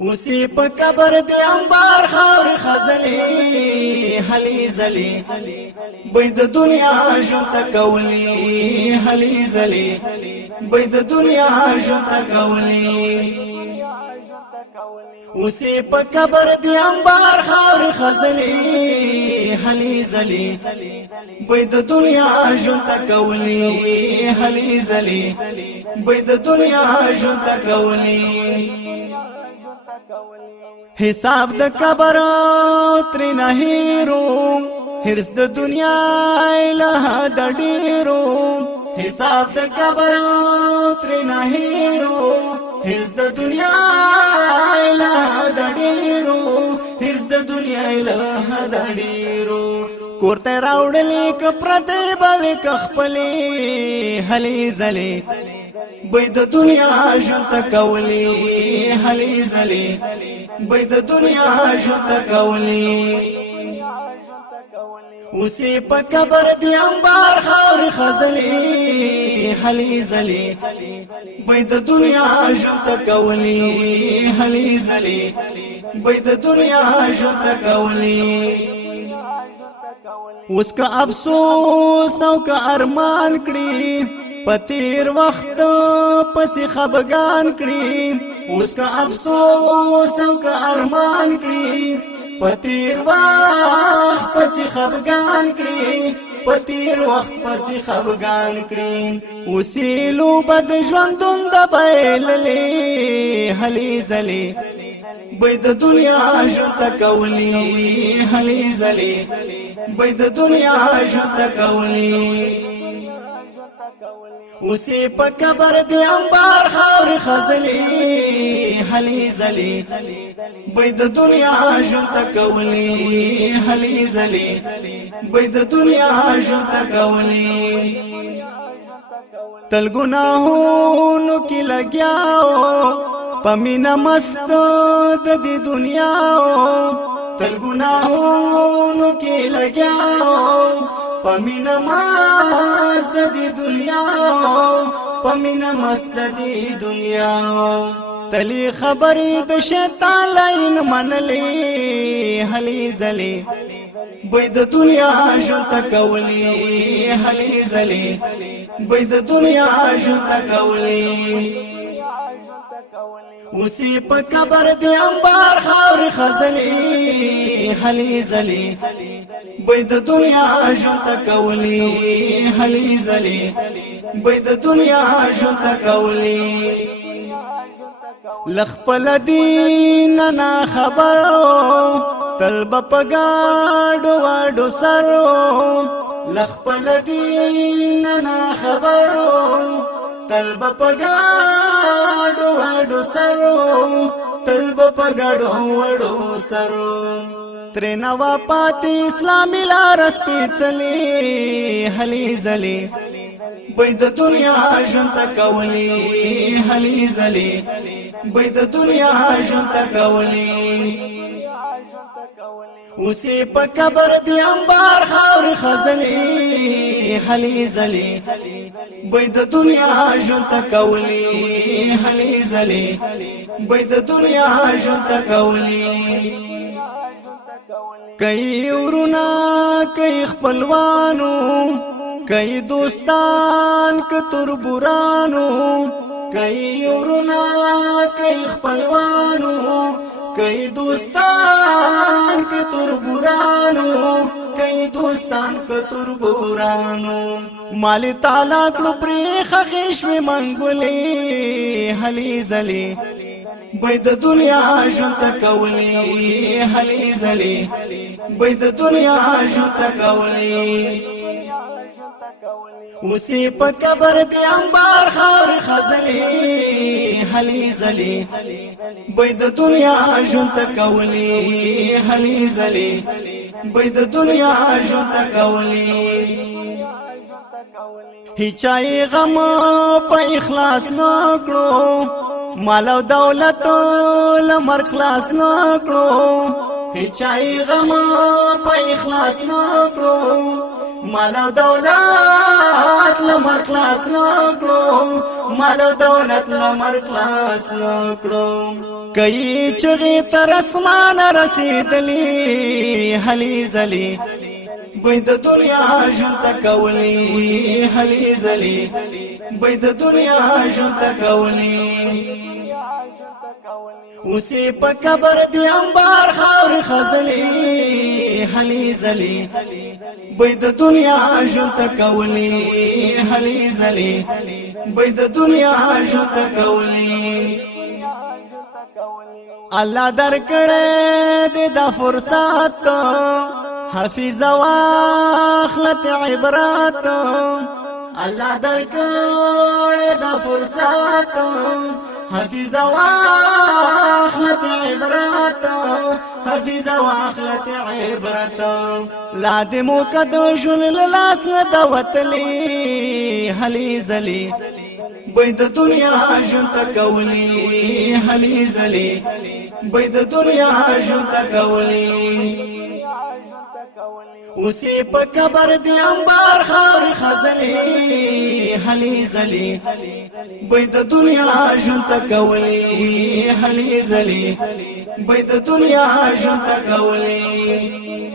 اوسی په قبر دی انبار خاور خزلی حلی زلی بيد دنیا ژوند کولی حلی زلی بيد دنیا ژوند کولی اوسی په قبر دی انبار خاور خزلی حلی زلی بيد دنیا ژوند کولی حلی زلی بيد دنیا ژوند کولی حساب د قبر تر نه هیرو هرڅ د دنیا الہ د ډیرو حساب د قبر تر نه هیرو هرڅ د دنیا الہ د ډیرو هرڅ د دنیا الہ د ډیرو کوړته راوړلې کپرته به کخپلې حلی زلی بيد دنیا ژوند کولی حلی زلی بيد دنیا ژوند کولی اوسی په قبر دی انبار خاور خزلی حلی زلی بيد دنیا ژوند کولی حلی زلی بيد دنیا ژوند کولی اوس کا افسوس او کا ارمان کړي پتیر وخت پس خبگان کړي اوس کا افسوس او کا ارمان کړي پتیر وخت پس خبگان کړي پتیر وخت پس خبگان کړي اوسیلو بد ژوندون د بایللې حلی زلی بيد دنیا ژوند کولی حلی زلی بيد دنیا ژوند کولی اوسی په قبر دی انبار خاور خزلی حلی زلی بيد دنیا ژوند کولی حلی زلی بيد دنیا ژوند کولی تل گناہونو کی لگیاو پمینا مست د دې دنیا تل گناہونو کی لگیاو پمینا مست د دې دنیا پمینا مست د دې دنیا تلی خبرې د شیطان لاین منلې حلی زلی بيد دنیا ژوند کولی حلی زلی بيد دنیا ژوند کولی اوسی په قبر دی انبار خاور خزلی حلی زلی بيد دنیا ژوند کولی حلی زلی بيد دنیا ژوند کولی لخپل دین نه خبرو تلب پګاډو واډو سرو لخپل دین نه خبرو تلب پګاډو واډو سرو تلب پګاډو واډو سرو ترنا واپات اسلامي لار سپېڅلې حلی زلی بيد دنیا ژوند کولی حلی زلی بيد دنیا ژوند کولی اوسی په قبر دی انبار خاور خزلی حلی زلی بيد دنیا ژوند کولی حلی زلی بيد دنیا ژوند کولی کئی ورنا کئی خپلوانو کئی دوستان کتر برانو کئی ورنا کئی خپلوانو کئی دوستان کتر برانو کئی دوستان کتر برانو مالی تعالی کلو پریخ خیشوی منگولی حلی زلی بيد دنیا ژوند کولی حلی زلی بيد دنیا ژوند کولی اوسی په قبر دی انبار خاور خزلی حلی زلی بيد دنیا ژوند کولی حلی زلی بيد دنیا ژوند کولی هیچای غم په اخلاص نکړو مال او دولت لمر خلاص نکړو هیچای غم په اخلاص نکړو مال او دولت لمر خلاص نکړو مال او دولت لمر خلاص نکړو کای چغی تر اسمان رسیدلی هلی زلی بيد دنیا ژوند کولی هلی زلی بيد دنیا ژوند کولی اوسی په قبر دی انبار خاور خزلی هلی زلی بيد دنیا ژوند کولی هلی زلی بيد دنیا ژوند کولی الله درکړه دې دا فرصت حفیظ واخلت عبرات الله درکړه دا فرصت حفیظ واخلت عبرات حفیظ واخلت عبرات لا دې مو کدو شول لاس نه دوتلی هلی زلی بيد دنیا ژوند کولی هلی زلی بيد دنیا ژوند کولی اوسی په قبر دی انبار خاور خزلی هلی زلی بيد دنیا ژوند کولی هلی زلی بيد دنیا ژوند کولی